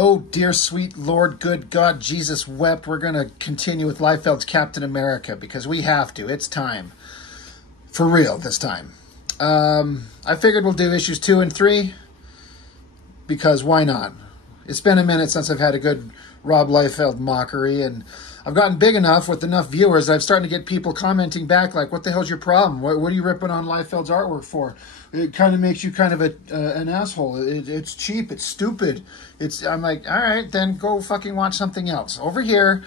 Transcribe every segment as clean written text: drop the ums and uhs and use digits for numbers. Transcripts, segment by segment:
Oh, dear sweet Lord, good God, Jesus wept. We're going to continue with Liefeld's Captain America because we have to. It's time. For real this time. I figured we'll do issues 2 and 3 because why not? It's been a minute since I've had a good Rob Liefeld mockery, and I've gotten big enough with enough viewers. I'm starting to get people commenting back like, what the hell's your problem? What are you ripping on Liefeld's artwork for? It kind of makes you kind of an asshole. It's cheap. It's stupid. I'm like, all right, then go fucking watch something else. Over here,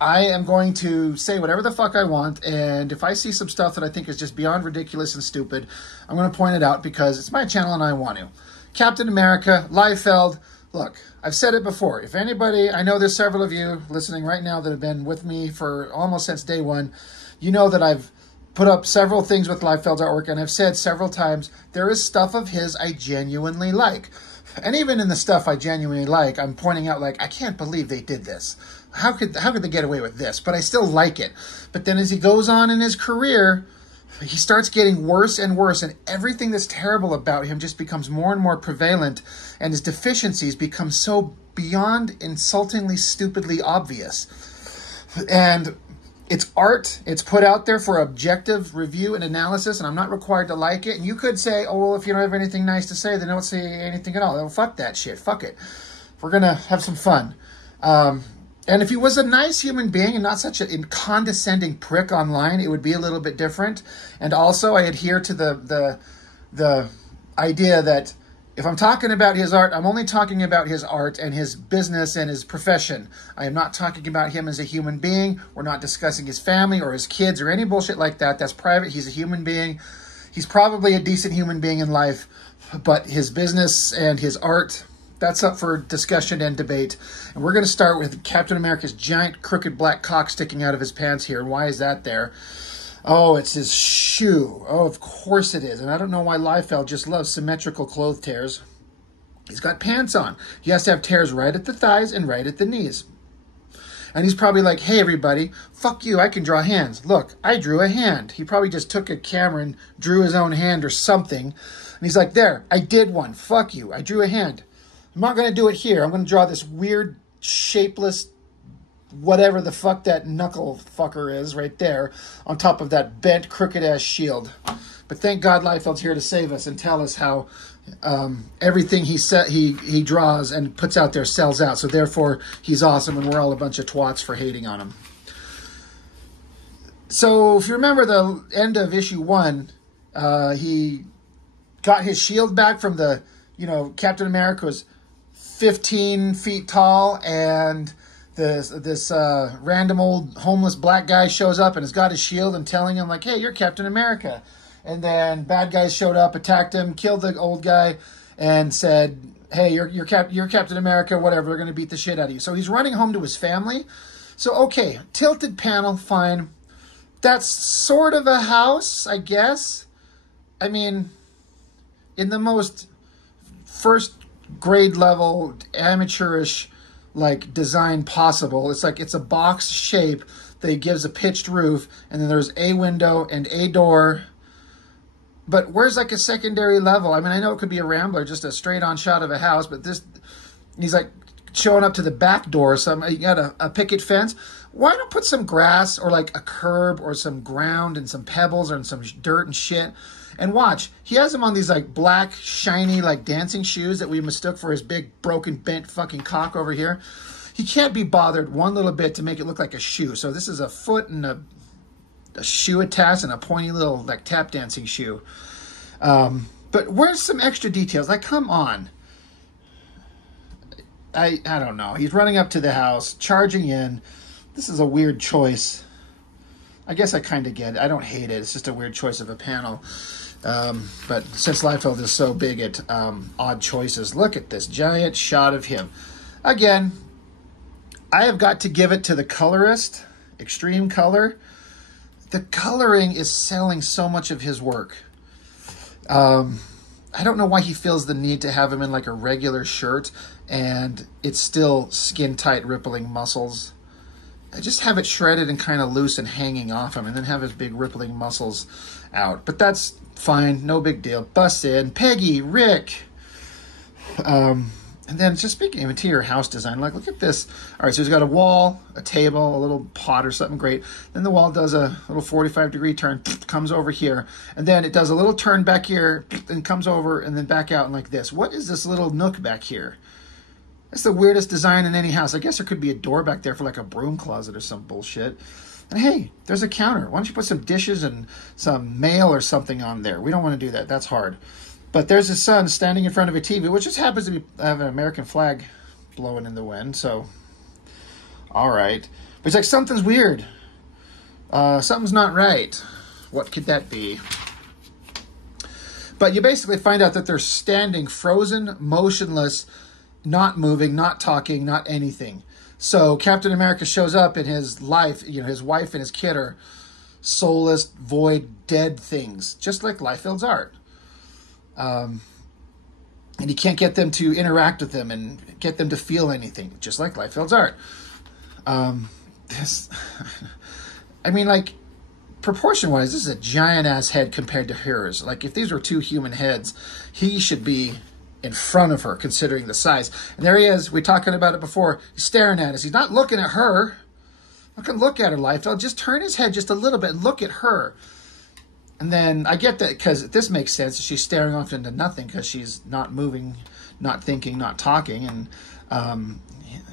I am going to say whatever the fuck I want, and if I see some stuff that I think is just beyond ridiculous and stupid, I'm going to point it out because it's my channel and I want to. Captain America, Liefeld. Look, I've said it before. If anybody, I know there's several of you listening right now that have been with me for almost since day one. You know that I've put up several things with Liefeld's artwork, and I've said several times, there is stuff of his I genuinely like. And even in the stuff I genuinely like, I'm pointing out like, I can't believe they did this. How could they get away with this? But I still like it. But then as he goes on in his career, he starts getting worse and worse, and everything that's terrible about him just becomes more and more prevalent, and his deficiencies become so beyond insultingly, stupidly obvious. And it's art. It's put out there for objective review and analysis, and I'm not required to like it. And you could say, oh, well, if you don't have anything nice to say, then don't say anything at all. Oh, fuck that shit. Fuck it. We're going to have some fun. And if he was a nice human being and not such a condescending prick online, it would be a little bit different. And also, I adhere to the idea that if I'm talking about his art, I'm only talking about his art and his business and his profession. I am not talking about him as a human being. We're not discussing his family or his kids or any bullshit like that. That's private. He's a human being. He's probably a decent human being in life, but his business and his art, that's up for discussion and debate. And we're going to start with Captain America's giant crooked black cock sticking out of his pants here. And why is that there? Oh, it's his shoe. Oh, of course it is. And I don't know why Liefeld just loves symmetrical clothes tears. He's got pants on. He has to have tears right at the thighs and right at the knees. And he's probably like, hey, everybody, fuck you, I can draw hands. Look, I drew a hand. He probably just took a camera and drew his own hand or something. And he's like, there, I did one. Fuck you, I drew a hand. I'm not going to do it here. I'm going to draw this weird, shapeless, whatever the fuck that knuckle fucker is right there on top of that bent, crooked-ass shield. But thank God Liefeld's here to save us and tell us how everything he draws and puts out there sells out. So therefore, he's awesome, and we're all a bunch of twats for hating on him. So if you remember the end of issue 1, he got his shield back from the, Captain America was 15 feet tall, and this random old homeless black guy shows up and has got his shield and telling him like, hey, you're Captain America. And then bad guys showed up, attacked him, killed the old guy, and said, hey, you're Captain America, whatever, they're going to beat the shit out of you. So he's running home to his family. So, okay, tilted panel, fine. That's sort of a house, I guess. I mean, in the most first grade level, amateurish, like, design possible. It's like it's a box shape that gives a pitched roof, and then there's a window and a door. But where's like a secondary level? I mean, I know it could be a Rambler, just a straight-on shot of a house, but this, he's like showing up to the back door. So you got a picket fence. Why not put some grass or like a curb or some ground and some pebbles or some dirt and shit? And watch, he has him on these like black, shiny, like dancing shoes that we mistook for his big, broken, bent fucking cock over here. He can't be bothered one little bit to make it look like a shoe. So this is a foot and a shoe attached and a pointy little like tap dancing shoe. But where's some extra details? Like, come on. I don't know. He's running up to the house, charging in. This is a weird choice. I guess I kind of get it. I don't hate it. It's just a weird choice of a panel. But since Liefeld is so big at odd choices, look at this giant shot of him. Again, I have got to give it to the colorist, Extreme Color. The coloring is selling so much of his work. I don't know why he feels the need to have him in like a regular shirt and it's still skin-tight, rippling muscles. I just have it shredded and kind of loose and hanging off him and then have his big rippling muscles out. But that's fine. No big deal. Bust in. Peggy, Rick. And then just speaking of interior house design, like look at this. All right, so he's got a wall, a table, a little pot or something great. Then the wall does a little 45-degree turn, comes over here. And then it does a little turn back here and comes over and then back out and like this. What is this little nook back here? That's the weirdest design in any house. I guess there could be a door back there for like a broom closet or some bullshit. And hey, there's a counter. Why don't you put some dishes and some mail or something on there? We don't want to do that. That's hard. But there's his son standing in front of a TV, which just happens to have an American flag blowing in the wind. So, all right. But it's like, something's weird. Something's not right. What could that be? But you basically find out that they're standing frozen, motionless, not moving, not talking, not anything. So Captain America shows up in his life, you know, his wife and his kid are soulless, void, dead things, just like Liefeld's art. And he can't get them to interact with him and get them to feel anything, just like Liefeld's art. I mean, like, proportion-wise, this is a giant-ass head compared to hers. Like, if these were two human heads, he should be in front of her, considering the size. And there he is. We talking about it before. He's staring at us. He's not looking at her. Not going to look at her, Liefeld. Just turn his head just a little bit and look at her. And then I get that because this makes sense. She's staring off into nothing because she's not moving, not thinking, not talking. And,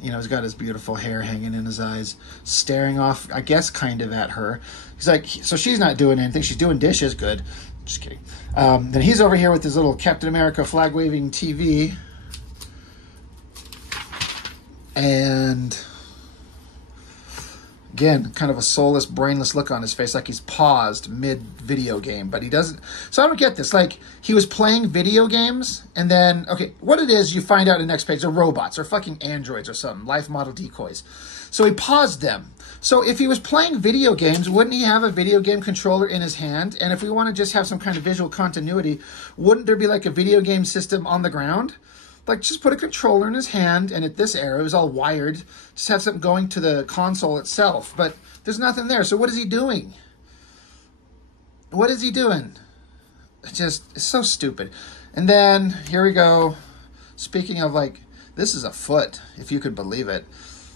you know, he's got his beautiful hair hanging in his eyes, staring off, I guess, kind of at her. He's like, so she's not doing anything. She's doing dishes. Good. Just kidding. Then he's over here with his little Captain America flag-waving TV. And again, kind of a soulless, brainless look on his face, like he's paused mid-video game, but he doesn't. So I don't get this. Like, he was playing video games, and then, okay, what it is, you find out in the next page, they're robots, or fucking androids or something, life model decoys. So he paused them. So if he was playing video games, wouldn't he have a video game controller in his hand? And if we want to just have some kind of visual continuity, wouldn't there be like a video game system on the ground? Like, just put a controller in his hand, and at this era, it was all wired. Just have something going to the console itself. But there's nothing there, so what is he doing? What is he doing? It's so stupid. And then, here we go. Speaking of, like, this is a foot, if you could believe it.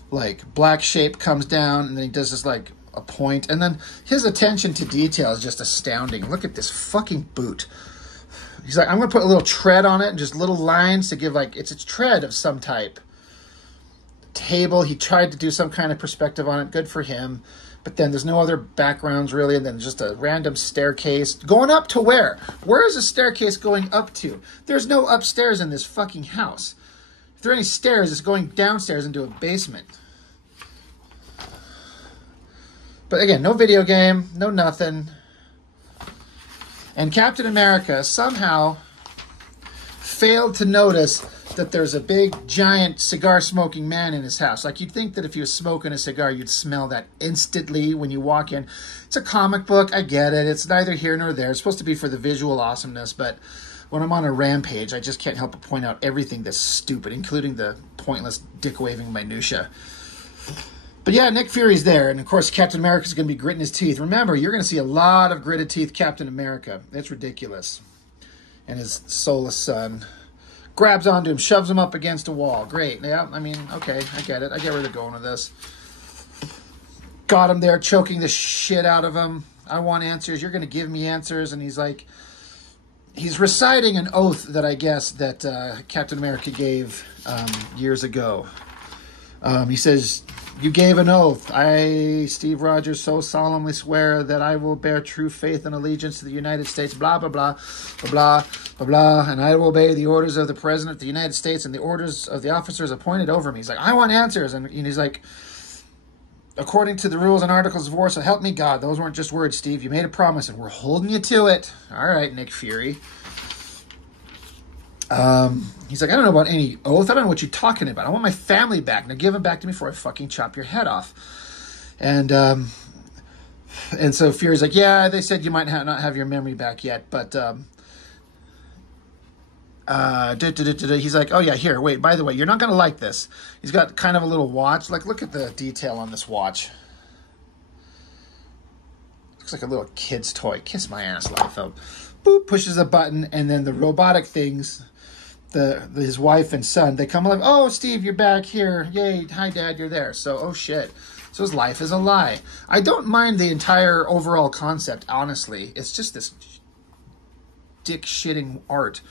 Like, black shape comes down, and then he does this, like, a point. And then his attention to detail is just astounding. Look at this fucking boot. He's like, I'm going to put a little tread on it and just little lines to give, like, it's a tread of some type. Table, he tried to do some kind of perspective on it. Good for him. But then there's no other backgrounds, really, and then just a random staircase. Going up to where? Where is the staircase going up to? There's no upstairs in this fucking house. If there are any stairs, it's going downstairs into a basement. But again, no video game, no nothing. And Captain America somehow failed to notice that there's a big, giant, cigar-smoking man in his house. Like, you'd think that if he was smoking a cigar, you'd smell that instantly when you walk in. It's a comic book. I get it. It's neither here nor there. It's supposed to be for the visual awesomeness, but when I'm on a rampage, I just can't help but point out everything that's stupid, including the pointless, dick-waving minutia. But yeah, Nick Fury's there, and of course Captain America's going to be gritting his teeth. Remember, you're going to see a lot of gritted teeth Captain America. It's ridiculous. And his soulless son grabs onto him, shoves him up against a wall. Great. Yeah, I mean, okay, I get it. I get where they're going with this. Got him there, choking the shit out of him. I want answers. You're going to give me answers. And he's like, he's reciting an oath that I guess that Captain America gave years ago. He says, you gave an oath. I, Steve Rogers, so solemnly swear that I will bear true faith and allegiance to the United States, blah, blah, blah, blah, blah, blah, blah, and I will obey the orders of the President of the United States and the orders of the officers appointed over me. He's like, I want answers. And he's like, according to the rules and articles of war, so help me God. Those weren't just words, Steve. You made a promise, and we're holding you to it. All right, Nick Fury. He's like, I don't know about any oath. I don't know what you're talking about. I want my family back. Now give them back to me before I fucking chop your head off. And so Fury's like, yeah, they said you might not have your memory back yet, but he's like, oh yeah, here, wait, by the way, you're not going to like this. He's got kind of a little watch. Like, look at the detail on this watch. Looks like a little kid's toy. Kiss my ass, Liefeld. Boop, pushes a button, and then the robotic things his wife and son, they come like, oh, Steve, you're back here. Yay. Hi, Dad, you're there. So, oh, shit. So his life is a lie. I don't mind the entire overall concept, honestly. It's just this dick-shitting art.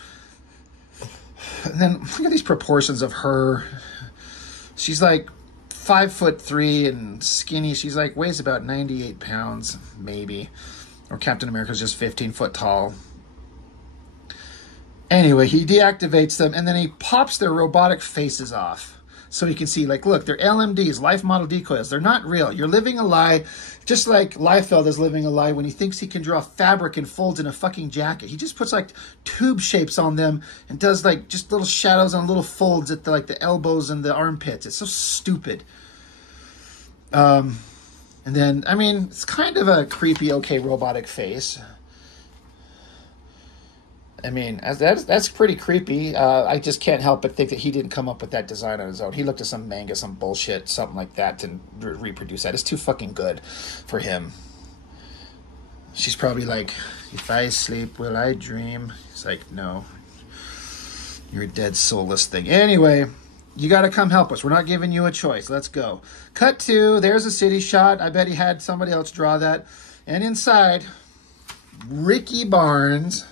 And then look at these proportions of her. She's like 5'3" and skinny. She's like weighs about 98 pounds, maybe. Or Captain America's just 15 foot tall. Anyway, he deactivates them, and then he pops their robotic faces off. So you can see, like, look, they're LMDs, life model decoys. They're not real. You're living a lie, just like Liefeld is living a lie when he thinks he can draw fabric and folds in a fucking jacket. He just puts, like, tube shapes on them and does, like, just little shadows on little folds at, the elbows and the armpits. It's so stupid. And then, I mean, it's kind of a creepy, okay, robotic face. I mean, that's pretty creepy. I just can't help but think that he didn't come up with that design on his own. He looked at some manga, some bullshit, something like that, to reproduce that. It's too fucking good for him. She's probably like, if I sleep, will I dream? He's like, no. You're a dead, soulless thing. Anyway, you got to come help us. We're not giving you a choice. Let's go. Cut to, there's a city shot. I bet he had somebody else draw that. And inside, Ricky Barnes...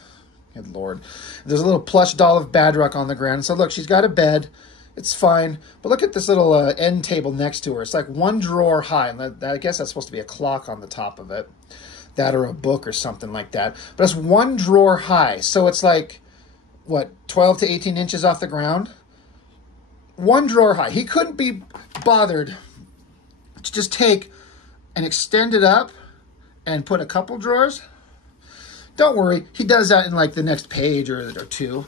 Good Lord. There's a little plush doll of Badrock on the ground. So look, she's got a bed. It's fine. But look at this little end table next to her. It's like one drawer high. And I guess that's supposed to be a clock on the top of it. That or a book or something like that. But it's one drawer high. So it's like, what, 12 to 18 inches off the ground? One drawer high. He couldn't be bothered to just take and extend it up and put a couple drawers. Don't worry, he does that in like the next page or two,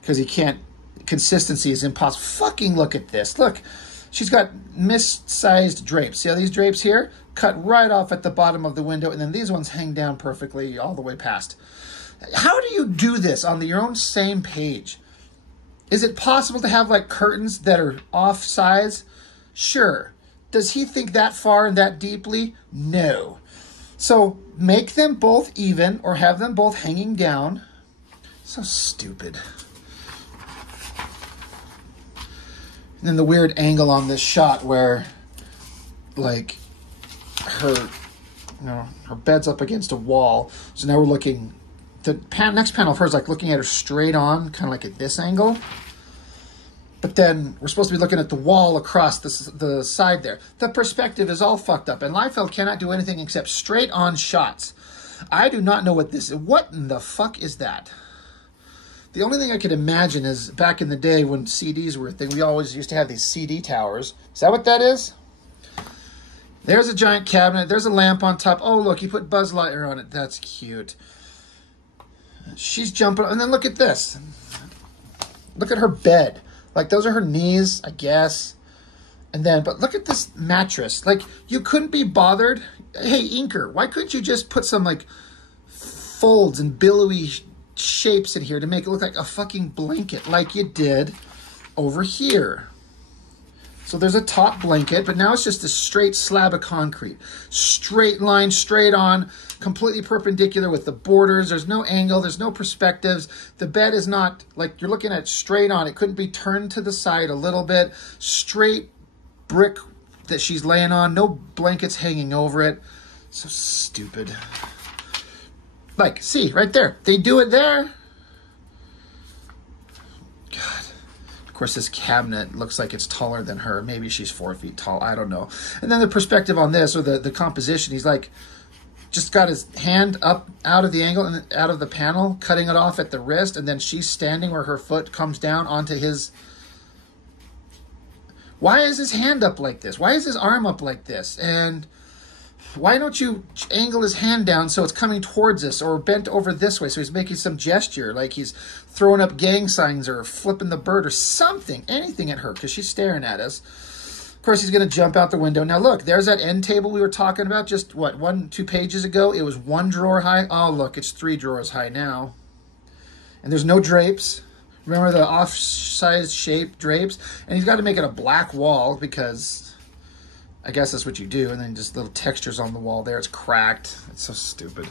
because he can't. Consistency is impossible. Fucking look at this. Look, she's got missized drapes. See how these drapes here cut right off at the bottom of the window, and then these ones hang down perfectly all the way past. How do you do this on your own same page? Is it possible to have like curtains that are off size? Sure. Does he think that far and that deeply? No. So make them both even or have them both hanging down. So stupid. And then the weird angle on this shot where, like, her bed's up against a wall. So now we're looking, the next panel of hers, like looking at her straight on, kind of like at this angle. But then we're supposed to be looking at the wall across the side there. The perspective is all fucked up. And Liefeld cannot do anything except straight on shots. I do not know what this is. What in the fuck is that? The only thing I could imagine is back in the day when CDs were a thing, we always used to have these CD towers. Is that what that is? There's a giant cabinet. There's a lamp on top. Oh, look, he put Buzz Lightyear on it. That's cute. She's jumping. And then look at this. Look at her bed. Like, those are her knees, I guess. And then, but look at this mattress. Like, you couldn't be bothered. Hey, Inker, why couldn't you just put some, like, folds and billowy shapes in here to make it look like a fucking blanket like you did over here? So there's a top blanket, but now it's just a straight slab of concrete. Straight line, straight on, completely perpendicular with the borders. There's no angle, there's no perspectives. The bed is not, like, you're looking at straight on. It couldn't be turned to the side a little bit. Straight brick that she's laying on, no blankets hanging over it. So stupid. Like, see, right there. They do it there. God. Of course, this cabinet looks like it's taller than her. Maybe she's 4 feet tall. I don't know. And then the perspective on this, or the composition, he's like, just got his hand up out of the angle and out of the panel, cutting it off at the wrist, and then she's standing where her foot comes down onto his... Why is his hand up like this? Why is his arm up like this? And why don't you angle his hand down so it's coming towards us, or bent over this way so he's making some gesture, like he's throwing up gang signs or flipping the bird or something, anything at her, because she's staring at us. Of course, he's going to jump out the window. Now, look, there's that end table we were talking about just, what, 1-2 pages ago? It was 1 drawer high. Oh, look, it's 3 drawers high now. And there's no drapes. Remember the off-size shape drapes? And he's got to make it a black wall because I guess that's what you do. And then just little textures on the wall there. It's cracked. It's so stupid.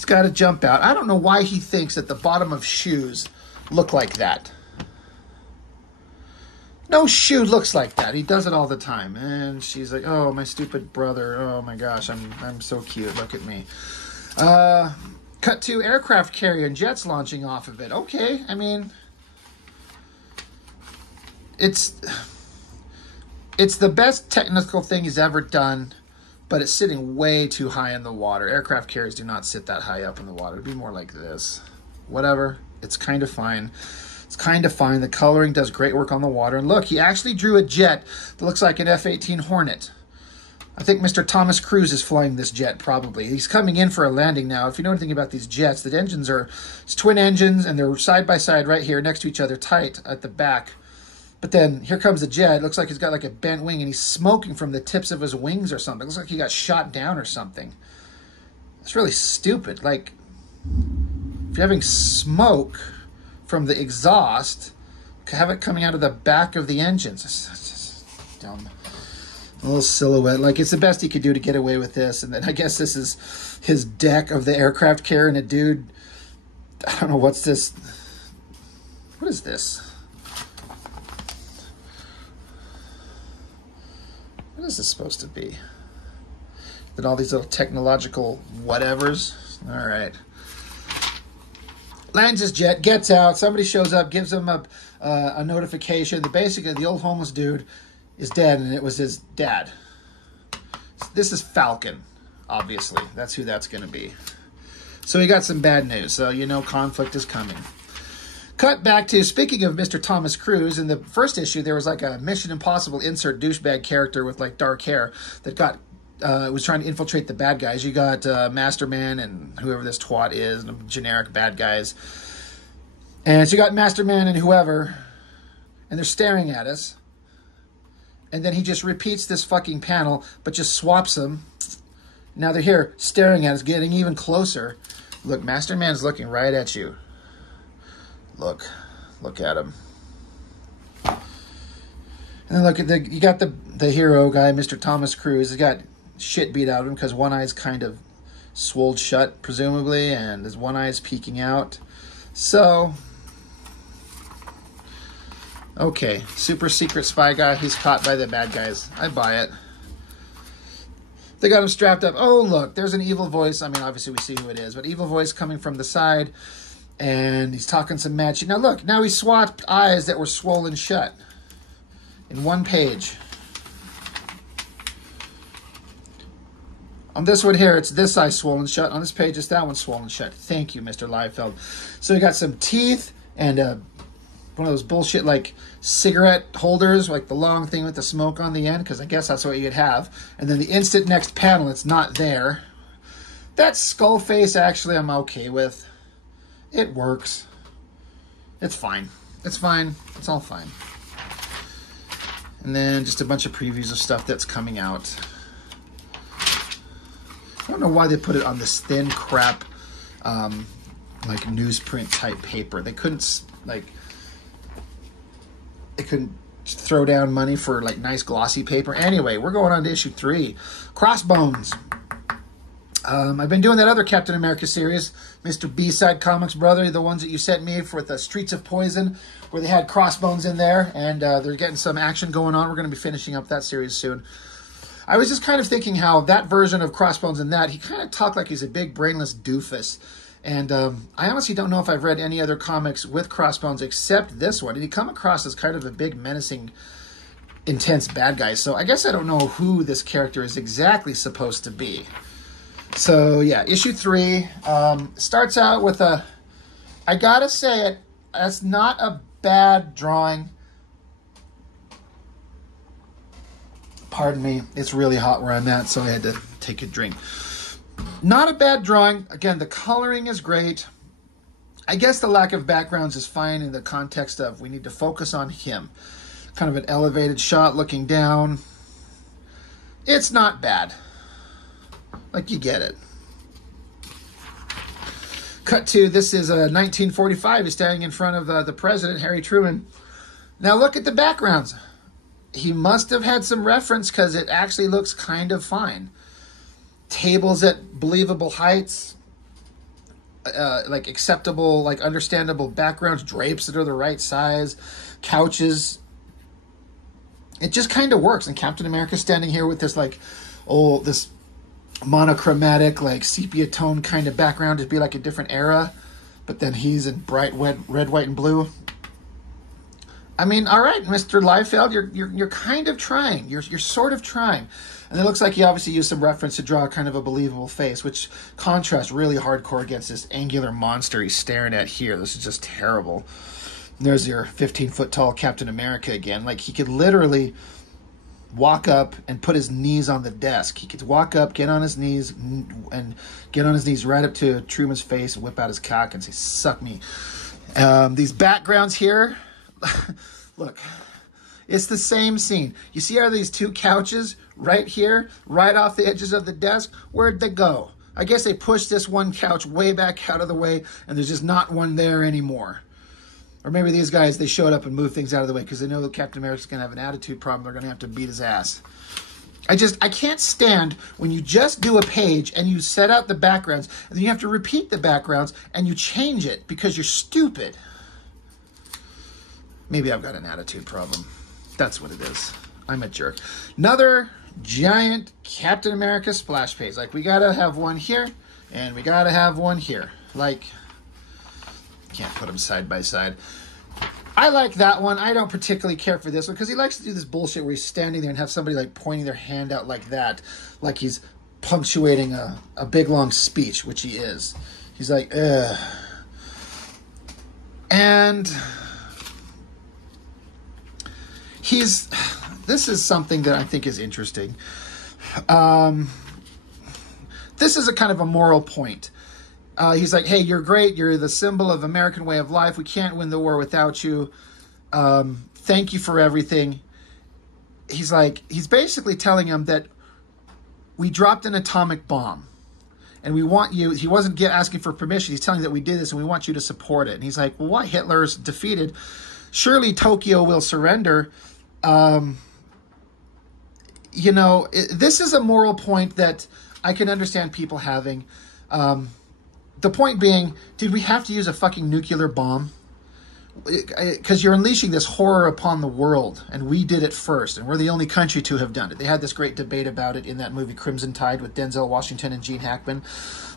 He's got to jump out. I don't know why he thinks that the bottom of shoes look like that. No shoe looks like that. He does it all the time. And she's like, oh, my stupid brother. Oh, my gosh, I'm so cute. Look at me. Cut to aircraft carrier and jets launching off of it. Okay, I mean, it's the best technical thing he's ever done, but it's sitting way too high in the water. Aircraft carriers do not sit that high up in the water. It'd be more like this. Whatever. It's kind of fine. It's kind of fine. The coloring does great work on the water. And look, he actually drew a jet that looks like an F-18 Hornet. I think Mr. Thomas Cruise is flying this jet, probably. He's coming in for a landing now. If you know anything about these jets, the engines are it's twin engines, and they're side by side right here next to each other, tight at the back. But then here comes the jet. It looks like he's got like a bent wing, and he's smoking from the tips of his wings or something. It looks like he got shot down or something. It's really stupid. Like, if you're having smoke from the exhaust, have it coming out of the back of the engines. It's just dumb. A little silhouette. Like, it's the best he could do to get away with this. And then I guess this is his deck of the aircraft carrier, and a dude, I don't know, what's this? What is this? What is this supposed to be? Then all these little technological whatevers. All right. Lands his jet, gets out. Somebody shows up, gives him a notification. Basically, the old homeless dude is dead, and it was his dad. This is Falcon, obviously. That's who that's going to be. So he got some bad news. So, you know, conflict is coming. Cut back to, speaking of Mr. Thomas Cruise, in the first issue, there was like a Mission Impossible insert douchebag character with like dark hair that was trying to infiltrate the bad guys. You got Masterman and whoever this twat is, and generic bad guys. And so you got Masterman and whoever, and they're staring at us. And then he just repeats this fucking panel, but just swaps them. Now they're here staring at us, getting even closer. Look, Masterman's looking right at you. Look at him. And then look at you got the hero guy, Mr. Thomas Cruise. He's got shit beat out of him because one eye's kind of swolled shut, presumably, and his one eye is peeking out. So, okay, super secret spy guy. He's caught by the bad guys. I buy it. They got him strapped up. Oh, look, there's an evil voice. I mean, obviously we see who it is, but evil voice coming from the side, and he's talking some magic. Now look, now he swapped eyes that were swollen shut in one page. On this one here, it's this eye swollen shut. On this page, it's that one swollen shut. Thank you, Mr. Liefeld. So you got some teeth and one of those bullshit like cigarette holders, like the long thing with the smoke on the end, because I guess that's what you'd have. And then the instant next panel, it's not there. That skull face, actually, I'm okay with. It works. It's fine. It's fine. It's all fine. And then just a bunch of previews of stuff that's coming out. I don't know why they put it on this thin crap, like newsprint type paper. They couldn't throw down money for like nice glossy paper. Anyway, we're going on to issue 3, Crossbones. I've been doing that other Captain America series, Mr. B-Side Comics, brother, the ones that you sent me for the Streets of Poison, where they had Crossbones in there, and they're getting some action going on. We're going to be finishing up that series soon. I was just kind of thinking how that version of Crossbones in that, he kind of talked like he's a big brainless doofus. And I honestly don't know if I've read any other comics with Crossbones except this one. And he come across as kind of a big, menacing, intense bad guy. So I guess I don't know who this character is exactly supposed to be. So yeah, issue 3 starts out with I gotta say it, that's not a bad drawing. Pardon me, it's really hot where I'm at, so I had to take a drink. Not a bad drawing. Again, the coloring is great. I guess the lack of backgrounds is fine in the context of we need to focus on him. Kind of an elevated shot looking down. It's not bad. Like, you get it. Cut to, this is 1945. He's standing in front of the president, Harry Truman. Now look at the backgrounds. He must have had some reference because it actually looks kind of fine. Tables at believable heights. like acceptable, like understandable backgrounds, drapes that are the right size, couches. It just kind of works. And Captain America standing here with this like, this monochromatic, like sepia tone kind of background to be like a different era, but then he's in bright red, white, and blue. I mean, all right, Mr. Liefeld, you're kind of trying. You're sort of trying. And it looks like he obviously used some reference to draw kind of a believable face, which contrasts really hardcore against this angular monster he's staring at here. This is just terrible. And there's your 15-foot tall Captain America again. Like, he could literally walk up and put his knees on the desk. He could walk up, get on his knees, and get on his knees right up to Truman's face and whip out his cock and say, "Suck me." These backgrounds here, look, it's the same scene. You see how these two couches right here, right off the edges of the desk, where'd they go? I guess they pushed this one couch way back out of the way, and there's just not one there anymore. Or maybe these guys, they showed up and moved things out of the way because they know that Captain America's going to have an attitude problem. They're going to have to beat his ass. I can't stand when you just do a page and you set out the backgrounds and then you have to repeat the backgrounds and you change it because you're stupid. Maybe I've got an attitude problem. That's what it is. I'm a jerk. Another giant Captain America splash page. Like, we got to have one here and we got to have one here. Like, can't put them side by side. I like that one. I don't particularly care for this one because he likes to do this bullshit where he's standing there and have somebody like pointing their hand out like that, like he's punctuating a big long speech, which he is. He's like, ugh. And this is something that I think is interesting. This is a kind of a moral point. He's like, hey, you're great. You're the symbol of American way of life. We can't win the war without you. Thank you for everything. He's basically telling him that we dropped an atomic bomb and we want you. He wasn't asking for permission. He's telling you that we did this and we want you to support it. And he's like, well, why? Hitler's defeated. Surely Tokyo will surrender. This is a moral point that I can understand people having. The point being, did we have to use a fucking nuclear bomb? Because you're unleashing this horror upon the world, and we did it first, and we're the only country to have done it. They had this great debate about it in that movie Crimson Tide with Denzel Washington and Gene Hackman.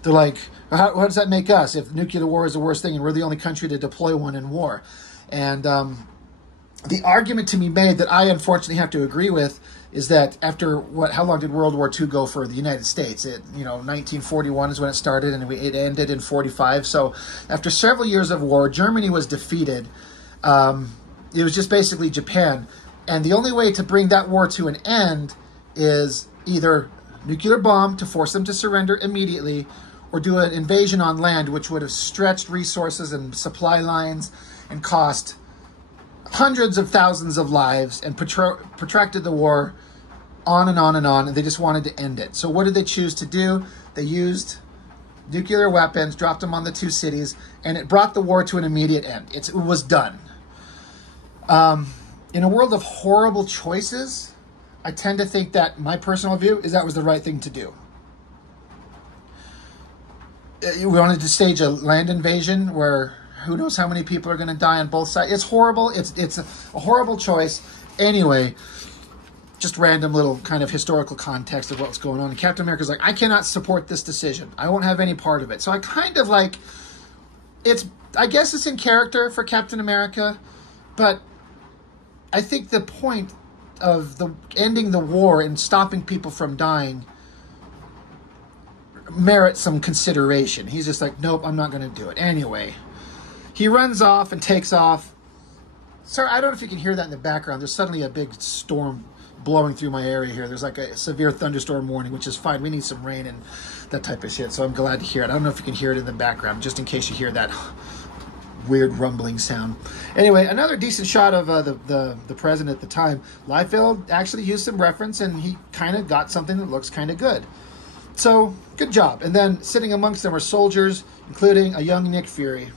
They're like, how does that make us if nuclear war is the worst thing and we're the only country to deploy one in war? And the argument to be made that I unfortunately have to agree with is that after how long did World War II go for the United States? 1941 is when it started, and it ended in 45. So after several years of war, Germany was defeated. It was just basically Japan. And the only way to bring that war to an end is either nuclear bomb to force them to surrender immediately, or do an invasion on land, which would have stretched resources and supply lines and cost hundreds of thousands of lives and protracted the war on and on and on, and they just wanted to end it. So what did they choose to do? They used nuclear weapons, dropped them on the two cities, and it brought the war to an immediate end. It was done. In a world of horrible choices, I tend to think that my personal view is that was the right thing to do. We wanted to stage a land invasion where who knows how many people are going to die on both sides. It's horrible. It's a horrible choice. Anyway, just random little kind of historical context of what's going on. And Captain America's like, I cannot support this decision. I won't have any part of it. So I kind of like, I guess it's in character for Captain America, but I think the point of ending the war and stopping people from dying merits some consideration. He's just like, nope, I'm not going to do it. Anyway, he runs off and takes off. Sir, I don't know if you can hear that in the background. There's suddenly a big storm blowing through my area here. There's like a severe thunderstorm warning, which is fine. We need some rain and that type of shit, so I'm glad to hear it. I don't know if you can hear it in the background, just in case you hear that weird rumbling sound. Anyway, another decent shot of the president at the time. Liefeld actually used some reference, and he kind of got something that looks kind of good. So, good job. And then sitting amongst them are soldiers, including a young Nick Fury,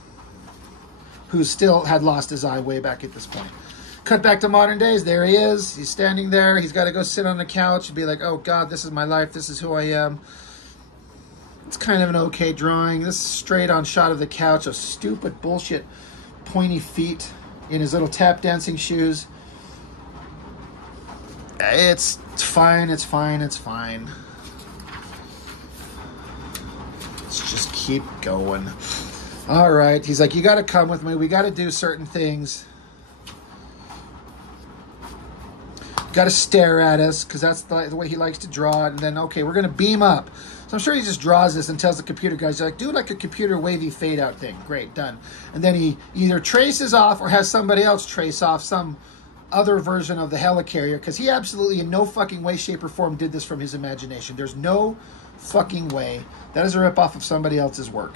who still had lost his eye way back at this point. Cut back to modern days. There he is. He's standing there. He's got to go sit on the couch and be like, oh, God, this is my life. This is who I am. It's kind of an okay drawing. This is straight on shot of the couch of stupid bullshit pointy feet in his little tap dancing shoes. It's fine, it's fine, it's fine. Let's just keep going. All right, he's like, you got to come with me. We got to do certain things. Got to stare at us because that's the way he likes to draw it. And then, okay, we're going to beam up. So I'm sure he just draws this and tells the computer guys, like, do like a computer wavy fade out thing. Great, done. And then he either traces off or has somebody else trace off some other version of the helicarrier, because he absolutely in no fucking way, shape, or form did this from his imagination. There's no fucking way. That is a ripoff of somebody else's work.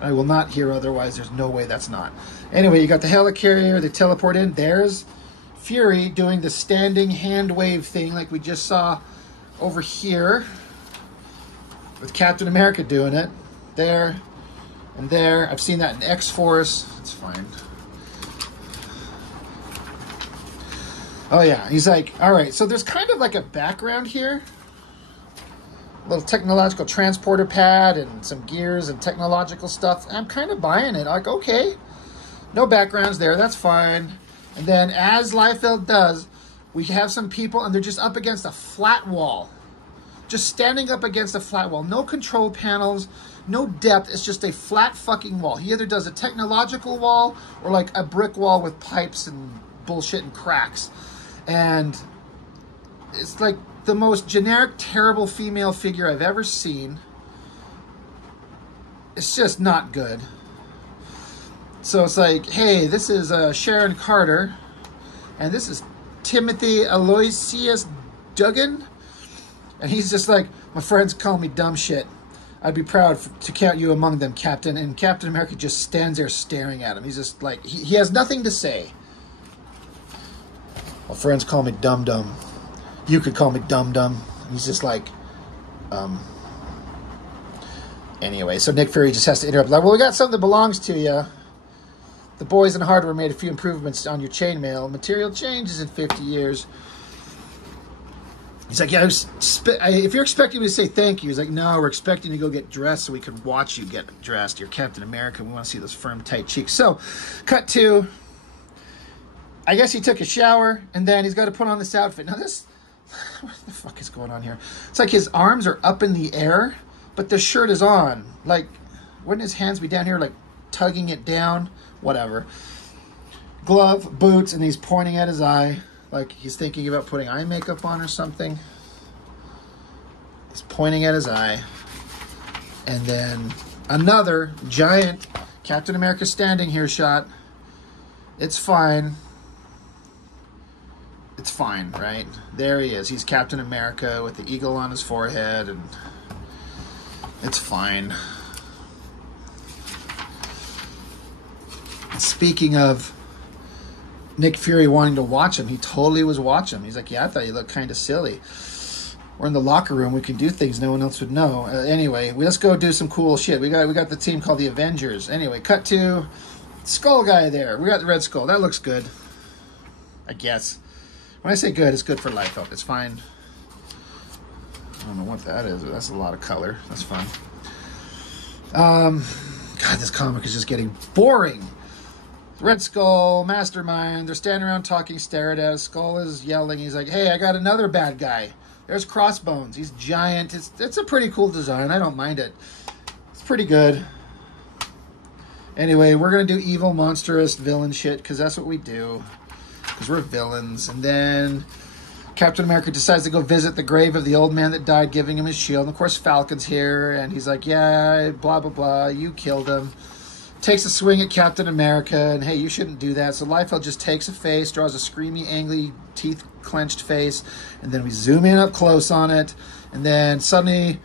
I will not hear otherwise. There's no way that's not. Anyway, you got the helicarrier. They teleport in. There's Fury doing the standing hand wave thing like we just saw over here with Captain America doing it. There and there. I've seen that in X-Force. It's fine. Oh, yeah. He's like, all right, so there's kind of like a background here. A little technological transporter pad and some gears and technological stuff. I'm kind of buying it. Like, okay, no backgrounds there. That's fine. And then as Liefeld does, we have some people and they're just up against a flat wall. Just standing up against a flat wall. No control panels, no depth. It's just a flat fucking wall. He either does a technological wall or like a brick wall with pipes and bullshit and cracks. And it's like the most generic, terrible female figure I've ever seen. It's just not good. So it's like, hey, this is Sharon Carter, and this is Timothy Aloysius Duggan. And he's just like, my friends call me dumb shit. I'd be proud to count you among them, Captain. And Captain America just stands there staring at him. He's just like, he has nothing to say. My friends call me dum-dum. You could call me dum-dum. He's just like, Anyway, so Nick Fury just has to interrupt. Like, well, we got something that belongs to you. The boys in hardware made a few improvements on your chainmail. Material changes in 50 years. He's like, yeah, if you're expecting me to say thank you, he's like, no, we're expecting you to go get dressed so we can watch you get dressed. You're Captain America. We want to see those firm, tight cheeks. So, cut to, I guess he took a shower, and then he's got to put on this outfit. Now this, what the fuck is going on here? It's like his arms are up in the air, but the shirt is on. Like, wouldn't his hands be down here, like, tugging it down? Whatever. Glove, boots, and he's pointing at his eye. Like he's thinking about putting eye makeup on or something. He's pointing at his eye. And then another giant Captain America standing here shot. It's fine. It's fine, right? There he is. He's Captain America with the eagle on his forehead. And it's fine. Speaking of Nick Fury wanting to watch him, he totally was watching him. He's like, yeah, I thought you looked kind of silly. We're in the locker room. We can do things no one else would know. Anyway, let's go do some cool shit. We got the team called the Avengers. Anyway, cut to Skull guy there. We got the Red Skull. That looks good, I guess. When I say good, it's good for Liefeld. It's fine. I don't know what that is, but that's a lot of color. That's fun. God, this comic is just getting boring. Red Skull, Mastermind, they're standing around talking, staring at us. Skull is yelling. He's like, hey, I got another bad guy. There's Crossbones. He's giant. It's a pretty cool design. I don't mind it. It's pretty good. Anyway, we're going to do evil, monstrous, villain shit, because that's what we do. Because we're villains. And then Captain America decides to go visit the grave of the old man that died, giving him his shield. And, of course, Falcon's here, and he's like, yeah, blah, blah, blah, you killed him. Takes a swing at Captain America, and hey, you shouldn't do that. So Liefeld just takes a face, draws a screamy, angry, teeth-clenched face, and then we zoom in up close on it, and then suddenly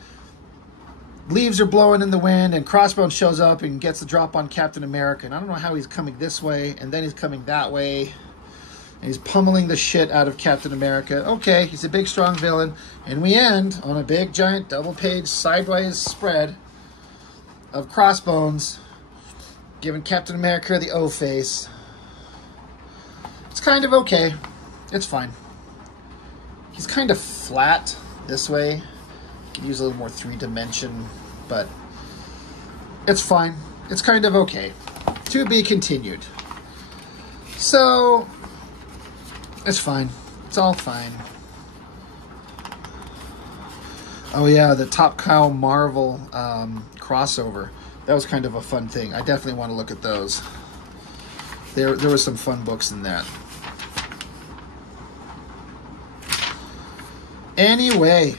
leaves are blowing in the wind, and Crossbones shows up and gets the drop on Captain America, and I don't know how he's coming this way, and then he's coming that way, and he's pummeling the shit out of Captain America. Okay, he's a big, strong villain, and we end on a big, giant, double-page, sideways spread of Crossbones giving Captain America the O face. It's kind of okay. It's fine. He's kind of flat this way. Could use a little more 3-dimension, but it's fine. It's kind of okay. To be continued. So, it's fine. It's all fine. Oh yeah, the Top Cow Marvel crossover. That was kind of a fun thing. I definitely want to look at those. There were some fun books in that. Anyway.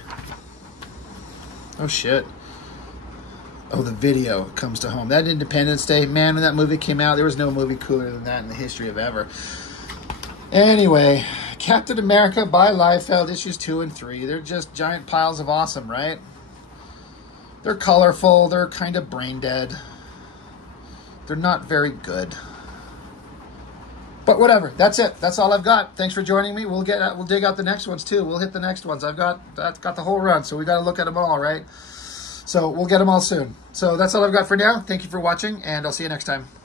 Oh shit. Oh, the video comes to home. That Independence Day, man, when that movie came out, there was no movie cooler than that in the history of ever. Anyway, Captain America by Liefeld, issues 2 and 3. They're just giant piles of awesome, right? They're colorful. They're kind of brain dead. They're not very good. But whatever. That's it. That's all I've got. Thanks for joining me. We'll dig out the next ones too. We'll hit the next ones. I've got the whole run, so we got to look at them all, right? So we'll get them all soon. So that's all I've got for now. Thank you for watching, and I'll see you next time.